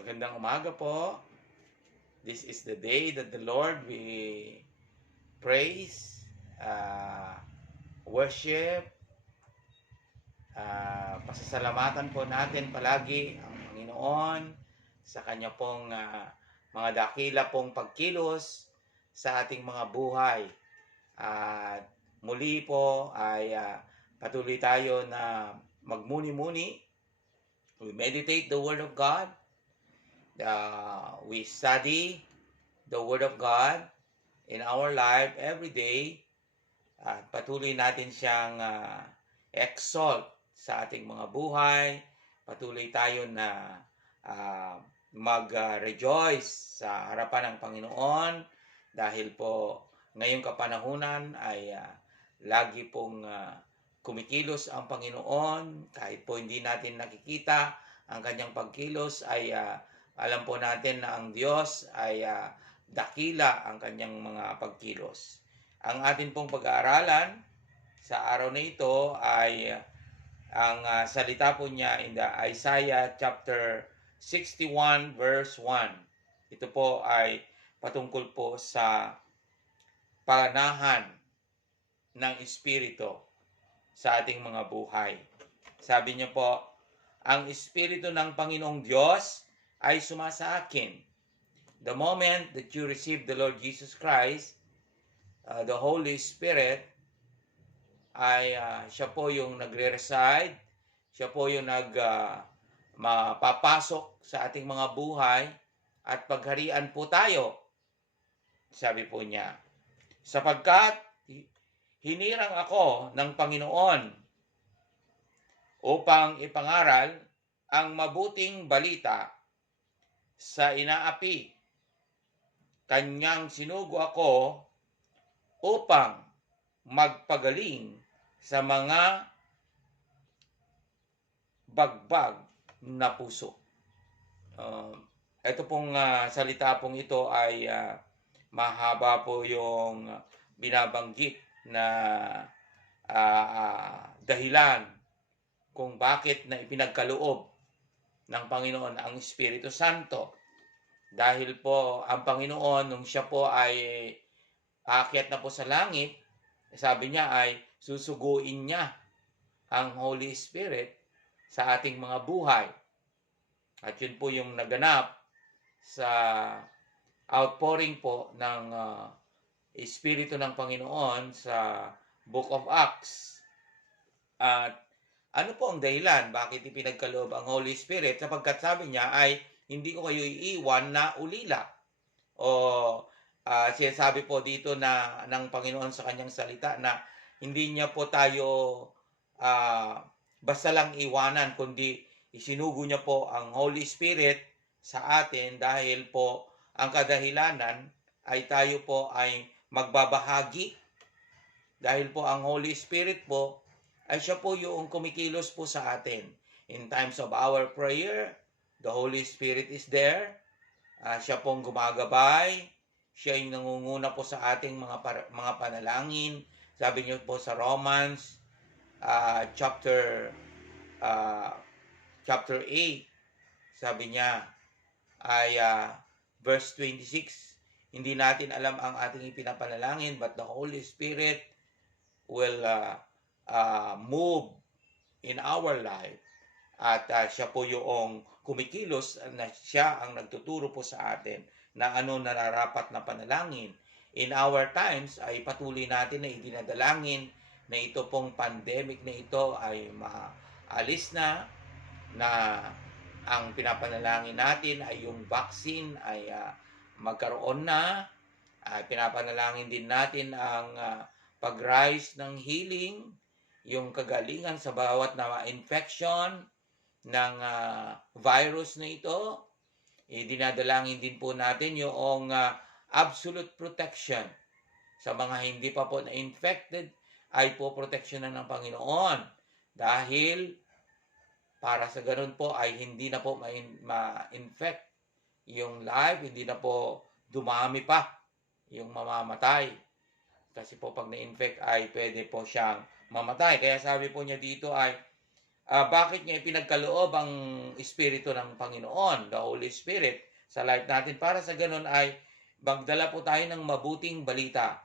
Magandang umaga po. This is the day that the Lord we praise, worship, pasasalamatan po natin palagi ang Panginoon sa Kanya pong mga dakila pong pagkilos sa ating mga buhay. At muli po ay patuloy tayo na magmuni-muni. We meditate the Word of God. We study the Word of God in our life every day at patuloy natin siyang exalt sa ating mga buhay. Patuloy tayo na mag-rejoice sa harapan ng Panginoon dahil po ngayong kapanahunan ay lagi pong kumikilos ang Panginoon. Kahit po hindi natin nakikita ang kanyang pagkilos ay alam po natin na ang Diyos ay dakila ang kanyang mga pagkilos. Ang atin pong pag-aaralan sa araw na ito ay ang salita po niya in the Isaiah chapter 61 verse 1. Ito po ay patungkol po sa panahan ng Espiritu sa ating mga buhay. Sabi niya po, ang Espiritu ng Panginoong Diyos ay sumasa akin. The moment that you receive the Lord Jesus Christ, the Holy Spirit, ay siya po yung nagre-reside, siya po yung mapapasok sa ating mga buhay at pagharian po tayo, sabi po niya. Sapagkat hinirang ako ng Panginoon upang ipangaral ang mabuting balita sa inaapi. Kanyang sinugo ako upang magpagaling sa mga bagbag na puso. Ito pong salita pong ito ay mahaba po yung binabanggit na dahilan kung bakit na ipinagkaloob ng Panginoon ang Espiritu Santo. Dahil po ang Panginoon, nung siya po ay aakyat na po sa langit, sabi niya ay susuguin niya ang Holy Spirit sa ating mga buhay. At yun po yung naganap sa outpouring po ng Espiritu ng Panginoon sa Book of Acts. At ano po ang dahilan? Bakit ipinagkaloob ang Holy Spirit? Sapagkat sabi niya ay hindi ko kayo iiwan na ulila. O sinasabi po dito na ng Panginoon sa kanyang salita na hindi niya po tayo basta lang iwanan, kundi isinugo niya po ang Holy Spirit sa atin dahil po ang kadahilanan ay tayo po ay magbabahagi. Dahil po ang Holy Spirit po ay siya po yung kumikilos po sa atin. In times of our prayer, the Holy Spirit is there. Siya pong gumagabay. Siya yung nangunguna po sa ating mga panalangin. Sabi niyo po sa Romans chapter 8, sabi niya ay verse 26, hindi natin alam ang ating ipinapanalangin, but the Holy Spirit will move in our life. At siya po yung kumikilos na siya ang nagtuturo po sa atin na ano nararapat na panalangin. In our times ay patuloy natin na idinadalangin na ito pong pandemic na ito ay maalis na ang pinapanalangin natin ay yung vaccine ay magkaroon na. Pinapanalangin din natin ang pag-rise ng healing, yung kagalingan sa bawat na infection ng virus na ito. Dinadalangin din po natin yung absolute protection sa mga hindi pa po na-infected ay po proteksyonan ng Panginoon. Dahil para sa ganun po ay hindi na po ma-infect yung life, hindi na po dumami pa yung mamamatay. Kasi po pag na-infect ay pwede po siyang mamatay. Kaya sabi po niya dito ay bakit niya ipinagkaloob ang Espiritu ng Panginoon, the Holy Spirit, sa life natin para sa ganun ay magdala po tayo ng mabuting balita.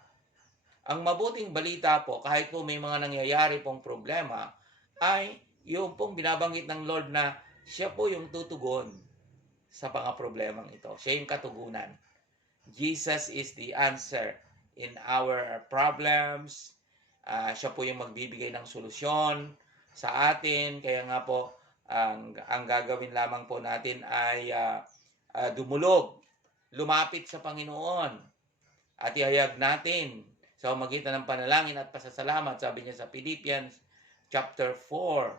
Ang mabuting balita po, kahit po may mga nangyayari pong problema, ay yung pong binabanggit ng Lord na siya po yung tutugon sa mga problemang ito. Siya yung katugunan. Jesus is the answer in our problems. Siya po yung magbibigay ng solusyon sa atin. Kaya nga po, ang gagawin lamang po natin ay dumulog, lumapit sa Panginoon, at ihayag natin sa magitan ng panalangin at pasasalamat. Sabi niya sa Philippians chapter 4,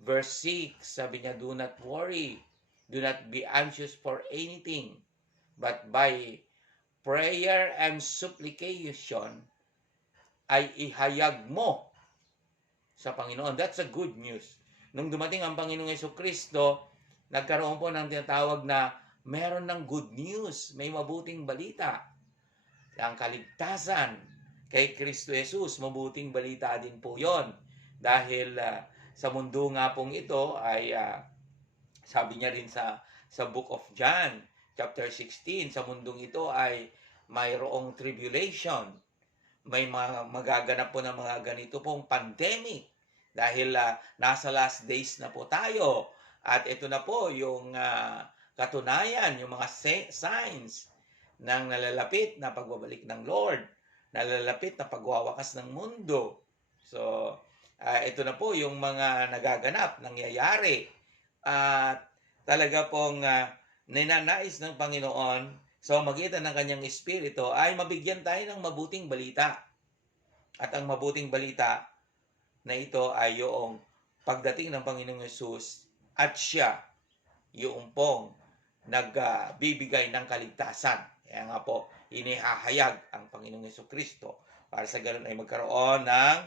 verse 6, sabi niya, do not worry, do not be anxious for anything, but by prayer and supplication ay ihayag mo sa Panginoon. That's a good news. Nung dumating ang Panginoong Jesucristo, nagkaroon po ng tinatawag na meron ng good news, may mabuting balita. Ang kaligtasan kay Kristo Jesus, mabuting balita din po yon. Dahil sa mundo nga pong ito ay sabi niya rin sa Book of John, chapter 16, sa mundong ito ay mayroong tribulation. May magaganap po ng mga ganito pong pandemic dahil nasa last days na po tayo. At ito na po yung katunayan, yung mga signs ng nalalapit na pagbabalik ng Lord, nalalapit na pagwawakas ng mundo. So, ito na po yung mga nagaganap, nangyayari. At talaga pong ninanais ng Panginoon sa magitan ng kanyang Espiritu ay mabigyan tayo ng mabuting balita. At ang mabuting balita na ito ay yung pagdating ng Panginoong Yesus at siya yung pong nagbibigay ng kaligtasan. Kaya nga po, inihahayag ang Panginoong Jesucristo para sa ganun ay magkaroon ng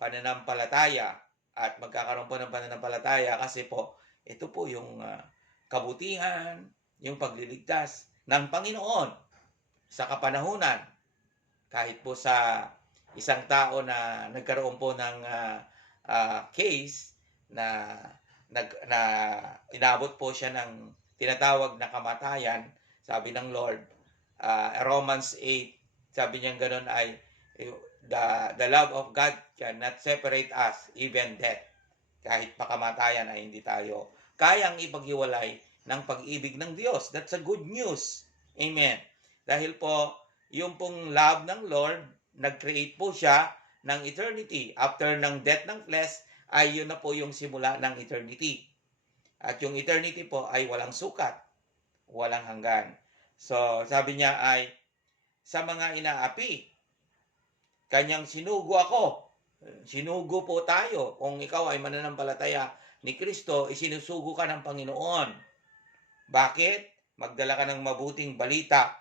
pananampalataya. At magkakaroon po ng pananampalataya kasi po, ito po yung kabutihan, yung pagliligtas ng Panginoon sa kapanahunan. Kahit po sa isang tao na nagkaroon po ng case na inabot po siya ng tinatawag na kamatayan, sabi ng Lord, Romans 8, sabi niya ganoon ay, the love of God cannot separate us, even death. Kahit pakamatayan ay hindi tayo kayang ipaghiwalay ng pag-ibig ng Diyos. That's a good news. Amen. Dahil po, yung pong love ng Lord, nag-create po siya ng eternity. After ng death ng flesh, ay yun na po yung simula ng eternity. At yung eternity po ay walang sukat, walang hanggan. So, sabi niya ay, sa mga inaapi, kanyang sinugo ako. Sinugo po tayo. Kung ikaw ay mananampalataya ni Kristo, isinusugo ka ng Panginoon. Bakit? Magdala ka ng mabuting balita.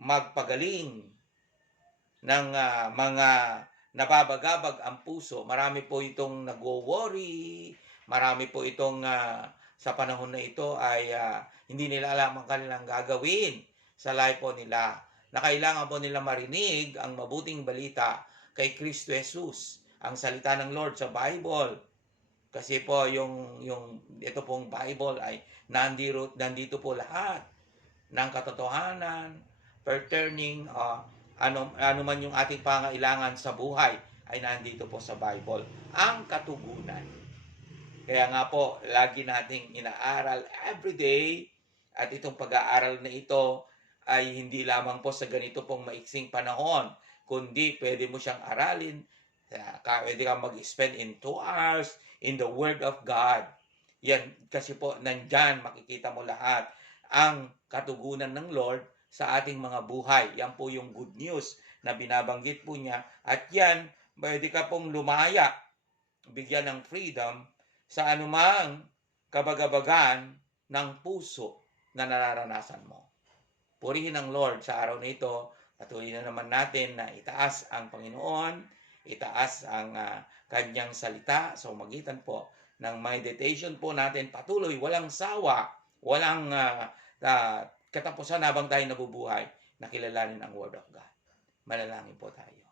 Magpagaling ng mga nababagabag ang puso. Marami po itong nagwo-worry. Marami po itong sa panahon na ito ay hindi nila alam ang kanilang gagawin sa life po nila. Na kailangan po nila marinig ang mabuting balita kay Kristo Jesus, ang salita ng Lord sa Bible. Kasi po yung ito pong Bible ay nandito po lahat ng katotohanan pertaining ano man yung ating pangailangan sa buhay ay nandito po sa Bible. Ang katugunan. Kaya nga po, lagi nating inaaral everyday at itong pag-aaral na ito ay hindi lamang po sa ganito pong maiksing panahon, kundi pwede mo siyang aralin, pwede kang mag-spend in 2 hours in the Word of God. Yan, kasi po, nandyan makikita mo lahat ang katugunan ng Lord sa ating mga buhay. Yan po yung good news na binabanggit po niya. At yan, pwede ka pong lumaya, bigyan ng freedom sa anumang kabagabagan ng puso na nararanasan mo. Purihin ang Lord sa araw na ito. Patuloy na naman natin na itaas ang Panginoon, itaas ang kanyang salita sa umagitan po ng meditation po natin. Patuloy, walang sawa, walang katapusan habang tayo nabubuhay na kilalanin ang Word of God. Manalangin po tayo.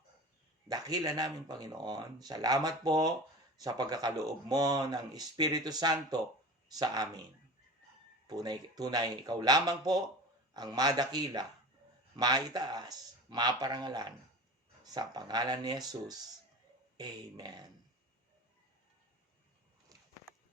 Dakila namin, Panginoon, salamat po sa pagkakaloob mo ng Espiritu Santo sa amin. Tunay ikaw lamang po ang madakila, maitaas, maparangalan. Sa pangalan ni Jesus. Amen.